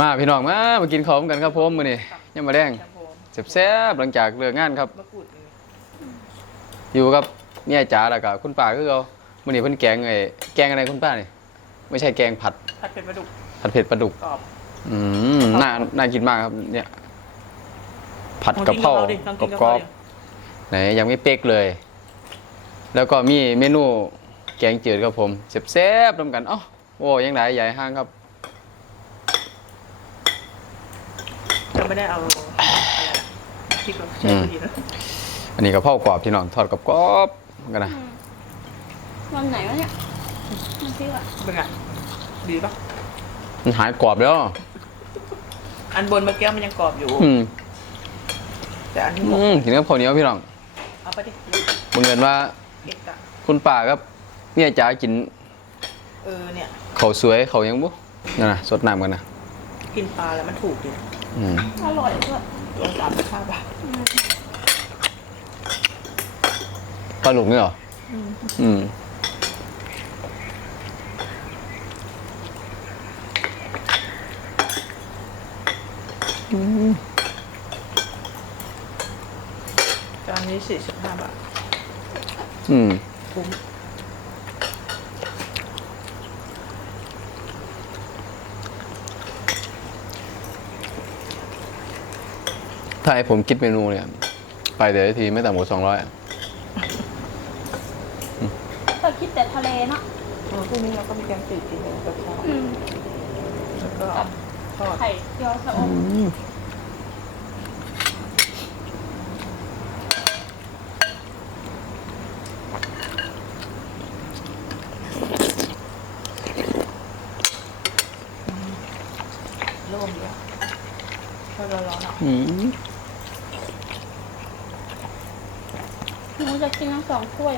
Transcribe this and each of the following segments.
มาพี่น้องมามากินข้าวกันครับผมมื้อนี้ยังมาแดงครับผมแซ่บๆหลังจากเลิกงานครับมะกรูดนี่อยู่กับเมียจ๋าแล้วก็คุณป้าคือเขามื้อนี้เพิ่นแกงไอ้แกงอะไรคุณป้านี่ไม่ใช่แกงผัดผัดเผ็ดปลาดุกผัดเผ็ดปลาดุกกรอบอืมน่าน่ากินมากครับ เนี่ย ผัดกะเพราลองกินกกับรเขาอดิบๆไหนยังไม่เป๊กเลย แล้วก็มีเมนูแกงจืดครับผมแซ่บๆนำกันอ๋อโอ้ยังไหนใหญ่ห้างครับ จะ ไม่ได้เอาอะไรนะพริกลงเชื่อดีนะอันนี้กะเพรากรอบที่น้องทอดกรอบๆกันนะอืมวันไหนวะเนี่ยมันชื่อว่าเป็นไงดีปะมันหายกรอบแล้ว อันบนเมื่อกี้มันยังกรอบอยู่ อืมแต่อันที่อืมกินกับข้าวเหนียวพี่น้องเอาไปดิบังเอิญว่า เก็บกะคุณป้าครับเมียจ๋ากินเออเนี่ยข้าวสวยข้าวหยังบุนั่นนะสดน้ำกันนะกินปลาแล้วมันถูกดี อืมอร่อยด้วยตัวสามสิบห้าบาทอืมปลาหลุกนี่เหรอ อืม จานนี้สี่สิบห้าบาท อืม คุ้ม ถ้าให้ผมคิดเมนูเนี่ย ไปเดี๋ยวทีไม่ต่ำกว่าสองร้อยแต่คิดแต่ทะเลเนาะเออพรุ่งนี้เราก็มีแกงจืดกินเลยกับข้าวอืมแล้วก็ทอดไข่เจียวชะอมโล่งดีอะถ้าร้อนๆอะ อืม หนูจะกินทั้งสองถ้วย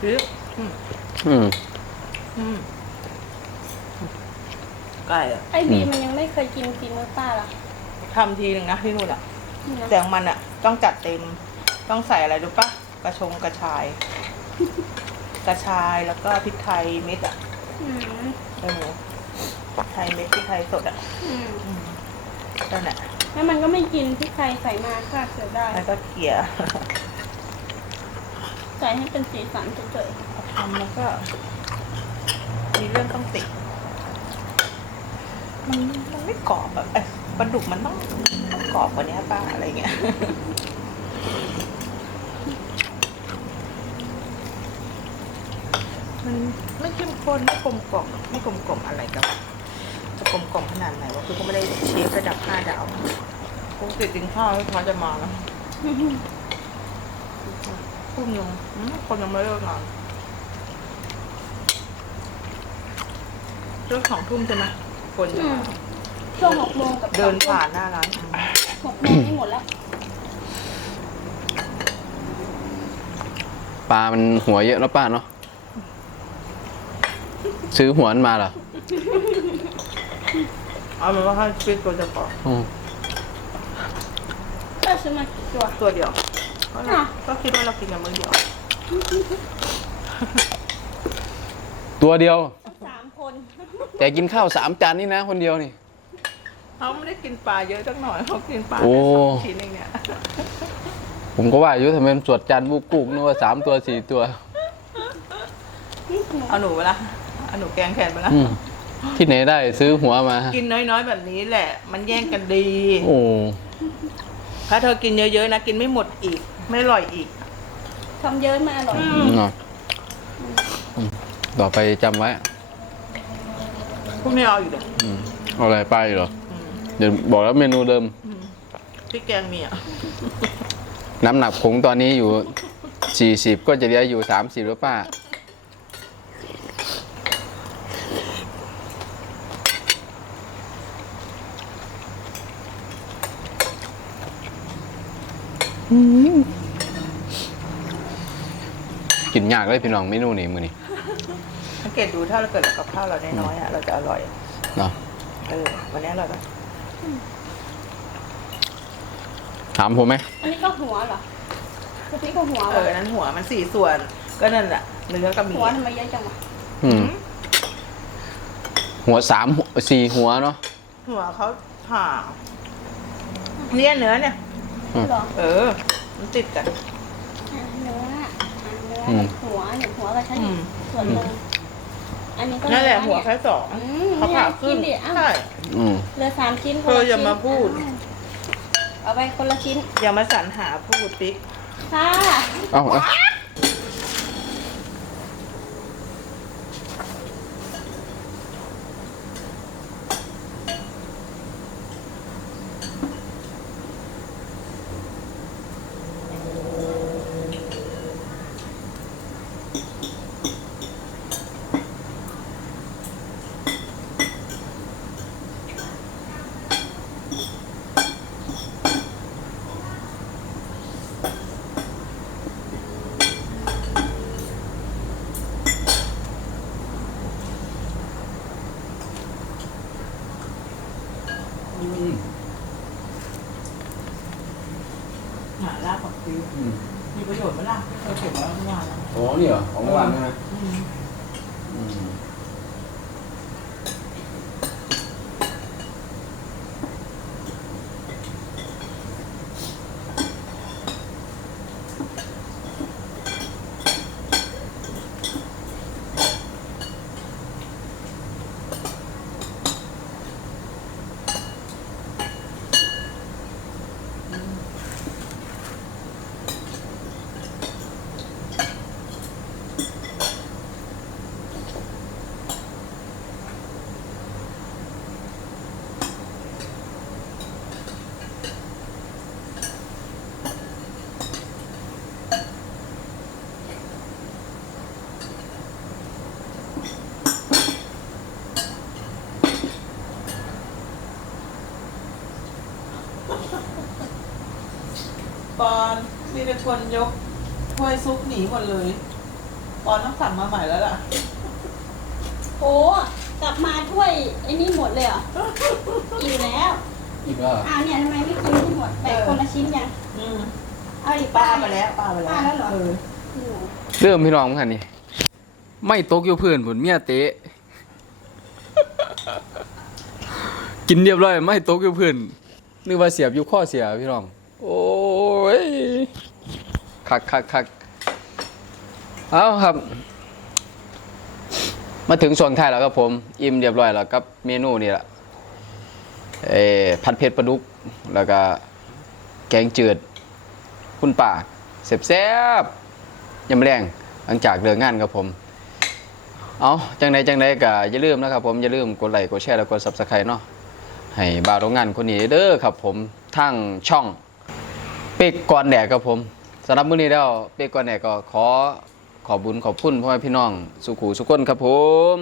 หรืออืมอืม อืมไก่อะไอ้บีมันยังไม่เคยกินฝีมือป้าล่ะทำทีหนึ่งนะที่นู่นอะนี่นะแต่ของมันอะต้องจัดเต็ม ต้องใส่อะไรรู้ปะกระชงกระชาย กระชายแล้วก็พริกไทยเม็ดอะอืมเออพริกไทยเม็ดพริกไทยสดอะอืมอืม นั่นแหละแล้วมันก็ไม่กินที่ใครใส่มาค่ะเสียได้แล้วก็เกลี่ยใส่ให้เป็นสีสันเฉยทำแล้วก็ มีเรื่องต้องติด มันมันไม่กรอบแบบเอ้ยปลาดุกมันต้องต้องกรอบกว่านี้ป้าอะไรเงี้ยมันไม่เข้มข้นไม่กลมกล่อมไม่กลมกล่อมอะไรกับจะก ลมกล่อมขนาดไหนวะคือก็ไม่ได้เชฟระดับห้าดาวปกติกินข้าวให้เขาจะมาแล้วๆทุ่มยังอืมคนยังไม่เลิกงานเลิกสองทุ่มใช่ไหมคนจะอืมมาช่วงหกโมงกับเดินผ่านหน้าร้านหกโมงนี่หมดแล้วปลา มันหัวเยอะแล้วป้าเนาะ ซื้อหัวมันมาเหรอ เอาเป็นว่าให้ฟิตตัวจะพออืมป้าซื้อมากี่ตัว ตัวเดียวก็อะ ก็คิดว่าเรากินกันมื้อเดียวตัวเดียว สามคน แต่กินข้าวสามจานนี่นะ คนเดียวนี่ เขาไม่ได้กินปลาเยอะจังหน่อยเขากินปลาโอ้แค่สองชิ้นเองเนี่ยผมก็ว่าอยู่ทำไมมันสวดจานบุกกุกนึกว่าสามตัวสี่ตัว เอาหนูไปละเอาหนูแกงแขนไปละอืม ที่ไหนได้ซื้อหัวมา กินน้อยๆแบบนี้แหละ มันแย่งกันดี โอ้ ถ้าเธอกินเยอะๆนะกินไม่หมดอีก ไม่อร่อยอีก ทำเยอะไม่อร่อย เนาะอืมต่อไปจำไว้ พวกนี้เอาอยู่เดี๋ยวอืมเอาอะไรไปเหรออืมเดี๋ยวบอกแล้วเมนูเดิมอืมพริกแกงมีอะน้ำหนักผงตอนนี้อยู่สี่สิบก็จะเหลืออยู่สามสิบแล้วป้า กินยากเลยพี่น้องเมนูนี้มือนี้สังเกตดูถ้าเราเกิดเรากับข้าวเราน้อยๆอะเราจะอร่อยเนาะเออวันนี้อร่อยปะถามผมไหมอันนี้ก็หัวเหรอคือพี่ก็หัวเอเหรออนั้นหัวมันสี่ส่วน ก็นั่นแหละเนื้อกับหมีหัวทำไมเยอะจังวะอืมหัวสามหัวสี่หัวเนาะหัวเขาผ่าเนี่ยเนื้อเนี่ยอืม เหรอเออ มันติดกันอะเนื้ออะเนื้ออืมหัวเนี่ยหัวกับฉันอืมส่วนหนึ่งอันนี้ก็นั่นแหละเอหัวเยแค่สองอืมเขาผ่าขึ้นไม่ได้กินดิอ้าวใช่ อืม เหลือสามชิ้นเธออย่ามาพูด เอาไปคนละชิ้นอย่ามาสรรหาพูดปิ๊กค่ะ เอาเอา หาลากผักชีมีประโยชน์ไหมล่ะเธอเก็บไว้เมื่อวานอะโอ้นี่เหรอของเมื่อวานใช่ไหมอืมอืม ปอนมีแต่คนยกถ้วยซุปหนีหมดเลย ปอนต้องสั่งมาใหม่แล้วล่ะ โอ้กลับมาถ้วยไอ้นี่หมดเลยเหรออิ่มแล้วอีกแล้วเหรออ้าวเนี่ยทำไมไม่กินให้หมดแบ่งคนละชิ้นยังอืมเอาดิป้าไปแล้วป้าไปแล้วป้าแล้วเหรอเออโอ้โหเริ่มพี่น้องคันนี่ ไม่ตกอยู่พื้นผุนเมียเตะ กินเรียบร้อย ไม่ตกอยู่พื้นนึกว่าเสียบอยู่ข้อเสียพี่น้อง โอ้ ยคักคักคักเอาครับ มาถึงส่วนท้ายแล้วครับผม อิ่มเรียบร้อยแล้วกับเมนูนี่แหละเออผัดเผ็ดปลาดุก แล้วก็แกงจืด คุณป่าเสบแซบๆยำแรงหลังจากเลิกงานครับผม เอาจังใดจังใดก็อย่าลืมนะครับผม อย่าลืมกดไลค์กดแชร์แล้วกด Subscribe เนาะให้บาโรงงานคนนี้เด้อครับผมทางช่อง เป็กก่อนแดกครับผมสำหรับมื้อนี้แล้วเป็กก่อนแดกก็ขอขอบุญขอบคุณพ่อแม่พี่น้อง สุขูสุขคนครับผม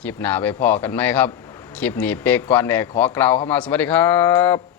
คลิปหน้าไปพ่อกันไหมครับ คลิปนี้เป็กก่อนแดกขอกล่าวเข้ามาสวัสดีครับ